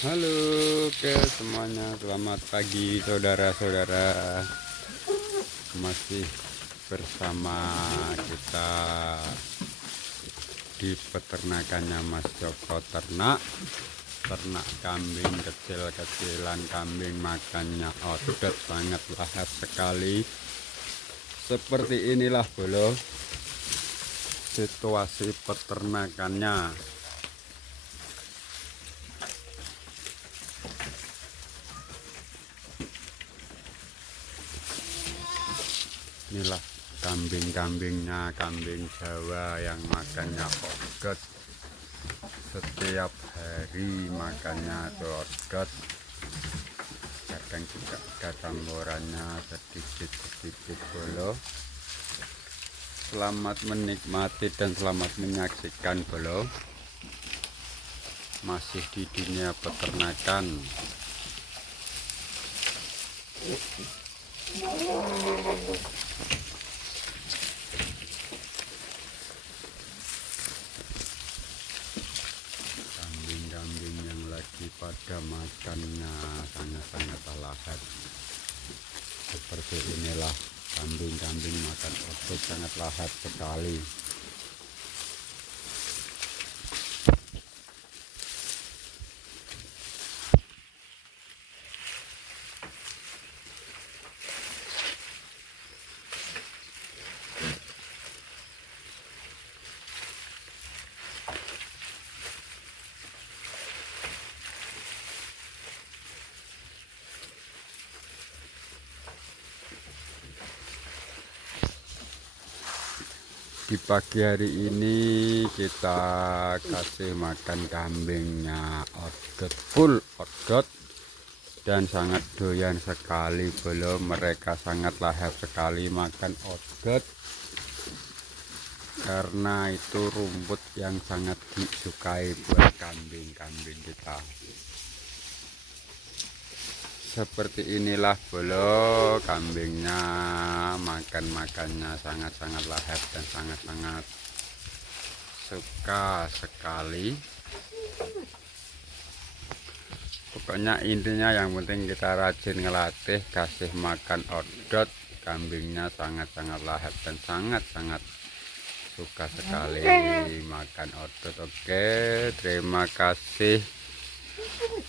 Halo ke semuanya, selamat pagi saudara-saudara. Masih bersama kita di peternakannya Mas Joko Ternak kambing kecil-kecilan. Kambing makannya odet, sangat lahap sekali. Seperti inilah bolo situasi peternakannya. Inilah kambing-kambingnya, kambing Jawa yang makannya odet. Setiap hari makannya odet. Kadang juga ada tamborannya sedikit-sedikit bolo. Selamat menikmati dan selamat menyaksikan bolo. Masih di dunia peternakan. Kambing-kambing yang lagi pada makannya sangat-sangat lahap. Seperti inilah kambing-kambing makan odet, sangat lahap sekali. Di pagi hari ini kita kasih makan kambingnya odet, full odet, dan sangat doyan sekali belum. Mereka sangat lahap sekali makan odet karena itu rumput yang sangat disukai buat kambing-kambing kita. Seperti inilah bolo kambingnya, makannya sangat-sangat lahap dan sangat-sangat suka sekali. Pokoknya intinya yang penting kita rajin ngelatih, kasih makan odet, kambingnya sangat-sangat lahap dan sangat-sangat suka sekali makan odet. Oke, terima kasih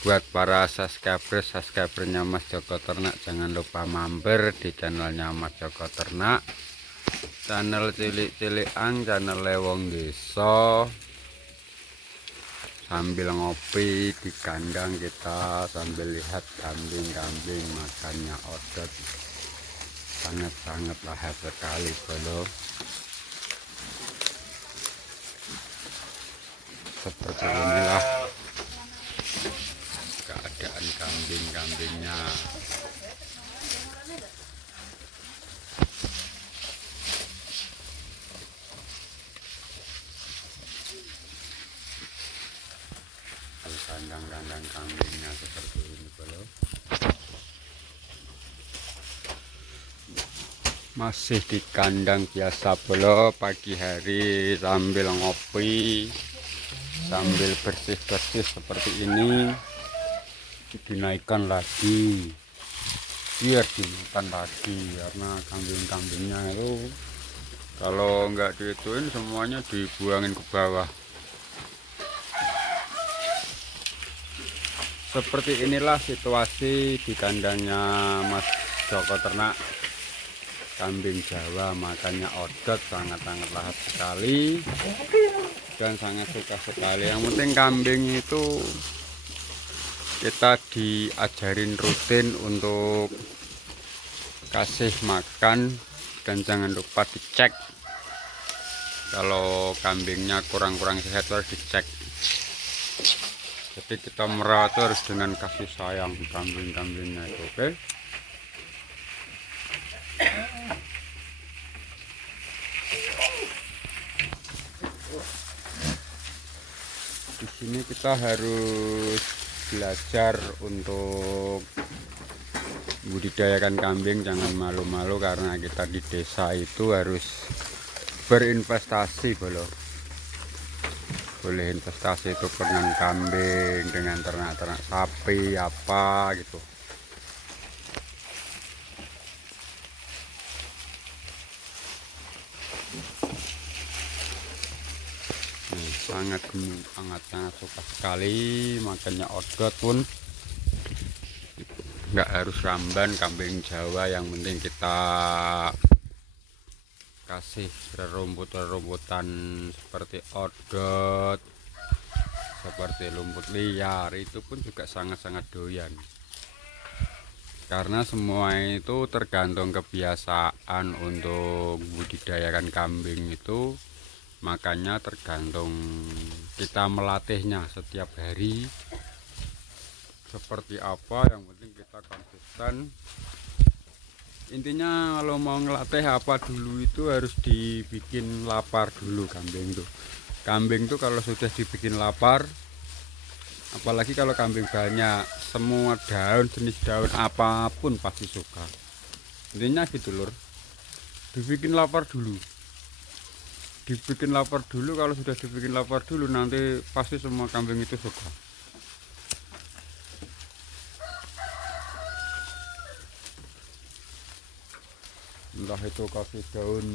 buat para subscribernya Mas Joko Ternak. Jangan lupa mampir di channelnya Mas Joko Ternak, channel cilik-cilikan, channel lewong desa, sambil ngopi di kandang kita, sambil lihat kambing-kambing makannya odet, sangat-sangat lahap sekali bolo. Seperti inilah keadaan kambing-kambingnya. Kandang-kandang kambingnya seperti ini bro. Masih di kandang biasa bro, pagi hari sambil ngopi, sambil bersih-bersih seperti ini. Dinaikkan lagi biar dimakan lagi, karena kambing-kambingnya itu kalau nggak diituin semuanya dibuangin ke bawah. Seperti inilah situasi di kandangnya Mas Joko Ternak. Kambing Jawa makannya odet, sangat-sangat lahap sekali dan sangat suka sekali. Yang penting kambing itu kita diajarin rutin untuk kasih makan, dan jangan lupa dicek kalau kambingnya kurang sehat, harus dicek. Jadi kita merawat harus dengan kasih sayang kambing-kambingnya itu. Oke. Di sini kita harus belajar untuk budidayakan kambing, jangan malu-malu, karena kita di desa itu harus berinvestasi bolo. boleh investasi itu dengan kambing, dengan ternak-ternak sapi apa gitu. Sangat sangat suka sekali, makanya odot pun nggak harus ramban kambing Jawa, yang penting kita kasih rerumputan seperti odot, seperti lumput liar, itu pun juga sangat-sangat doyan. Karena semua itu tergantung kebiasaan untuk budidayakan kambing itu, makanya tergantung kita melatihnya setiap hari seperti apa, yang penting kita konsisten. Intinya kalau mau ngelatih apa dulu itu harus dibikin lapar dulu kambing tuh. Kambing tuh kalau sudah dibikin lapar, apalagi kalau kambing banyak, semua daun, jenis daun apapun pasti suka. Intinya gitu lur, dibikin lapar dulu. Dibikin lapar dulu, kalau sudah dibikin lapar dulu nanti pasti semua kambing itu suka. Entah itu kasih daun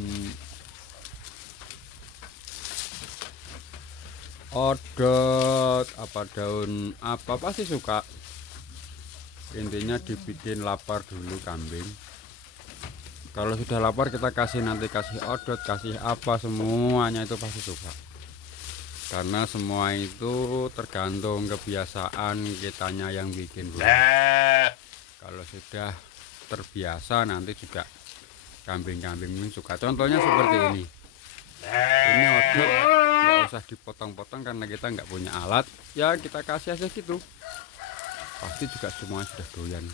odot, apa daun apa pasti suka. Intinya dibikin lapar dulu kambing. Kalau sudah lapar kita kasih, nanti kasih odot, kasih apa, semuanya itu pasti suka. Karena semua itu tergantung kebiasaan kitanya yang bikin. Kalau sudah terbiasa nanti juga kambing-kambing ini suka. Contohnya seperti ini. Ini odot nggak usah dipotong-potong karena kita nggak punya alat. Ya kita kasih aja gitu. Pasti juga semua sudah doyan.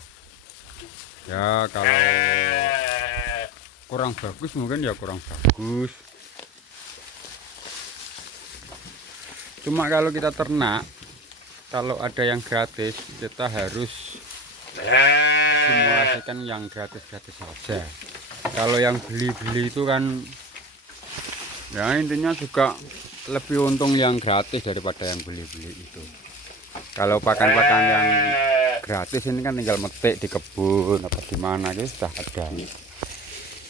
Ya kalau kurang bagus mungkin ya kurang bagus. Cuma kalau kita ternak, kalau ada yang gratis kita harus simulasikan yang gratis-gratis saja. Kalau yang beli-beli itu kan ya intinya juga lebih untung yang gratis daripada yang beli-beli itu. Kalau pakan-pakan yang gratis ini kan tinggal metik di kebun apa di mana itu sudah ada.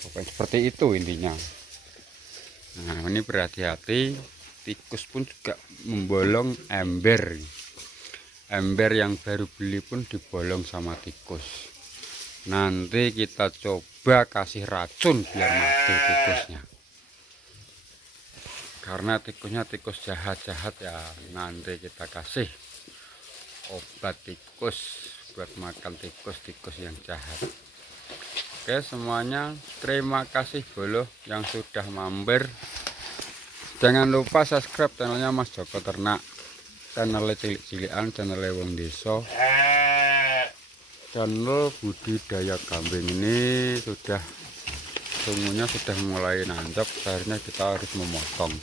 Pokoknya seperti itu intinya. Nah ini berhati-hati, tikus pun juga membolong ember. Ember yang baru beli pun dibolong sama tikus. Nanti kita coba kasih racun biar mati tikusnya. Karena tikusnya tikus jahat-jahat ya, nanti kita kasih obat tikus buat makan tikus-tikus yang jahat. Oke semuanya, terima kasih boloh yang sudah mampir. Jangan lupa subscribe channelnya Mas Joko Ternak, channelnya cilik-cilikan, channelnya wong desa. Channel budidaya kambing ini sudah sungguhnya sudah mulai nancap, akhirnya kita harus memotong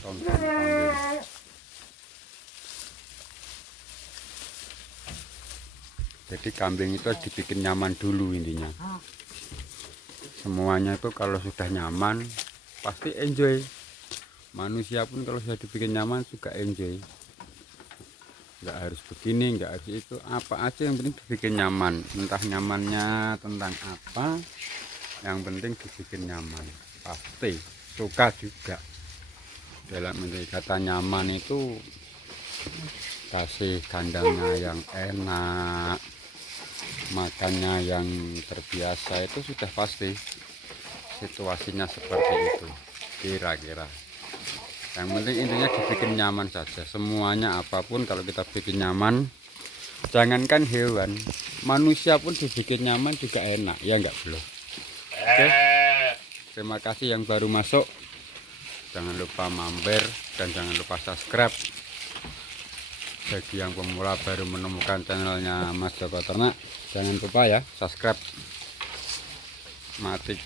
kambing. Jadi kambing itu harus dibikin nyaman dulu intinya. Semuanya itu kalau sudah nyaman pasti enjoy. Manusia pun kalau sudah dibikin nyaman juga enjoy. Nggak harus begini, nggak harus itu, apa aja yang penting dibikin nyaman. Entah nyamannya tentang apa, yang penting dibikin nyaman. Pasti suka juga. Dalam arti kata nyaman itu kasih kandangnya yang enak, makannya yang terbiasa, itu sudah pasti situasinya seperti itu kira-kira. Yang penting intinya dibikin nyaman saja. Semuanya apapun kalau kita bikin nyaman, jangankan hewan, manusia pun dibikin nyaman juga enak, ya enggak bro? Oke, terima kasih yang baru masuk, jangan lupa mampir dan jangan lupa subscribe. Bagi yang pemula baru menemukan channelnya Mas Joko Ternak, jangan lupa ya subscribe,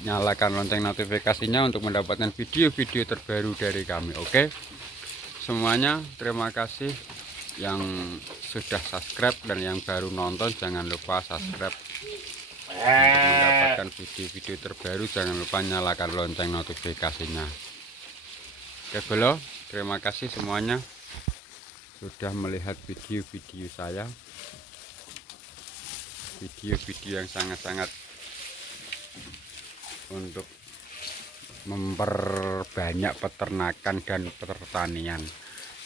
nyalakan lonceng notifikasinya untuk mendapatkan video-video terbaru dari kami. Oke semuanya, terima kasih yang sudah subscribe dan yang baru nonton, jangan lupa subscribe untuk mendapatkan video-video terbaru. Jangan lupa nyalakan lonceng notifikasinya. Oke bro, Terima kasih semuanya sudah melihat video-video saya, video-video yang sangat-sangat untuk memperbanyak peternakan dan pertanian.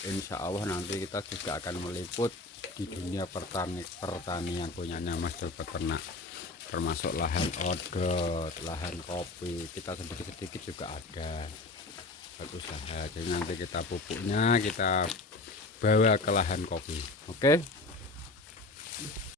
Insya Allah nanti kita juga akan meliput di dunia pertanian punyanya Mas Dul Peternak, termasuk lahan odot, lahan kopi, kita sedikit-sedikit juga ada berusaha. Jadi nanti kita pupuknya kita bawa ke lahan kopi. Oke.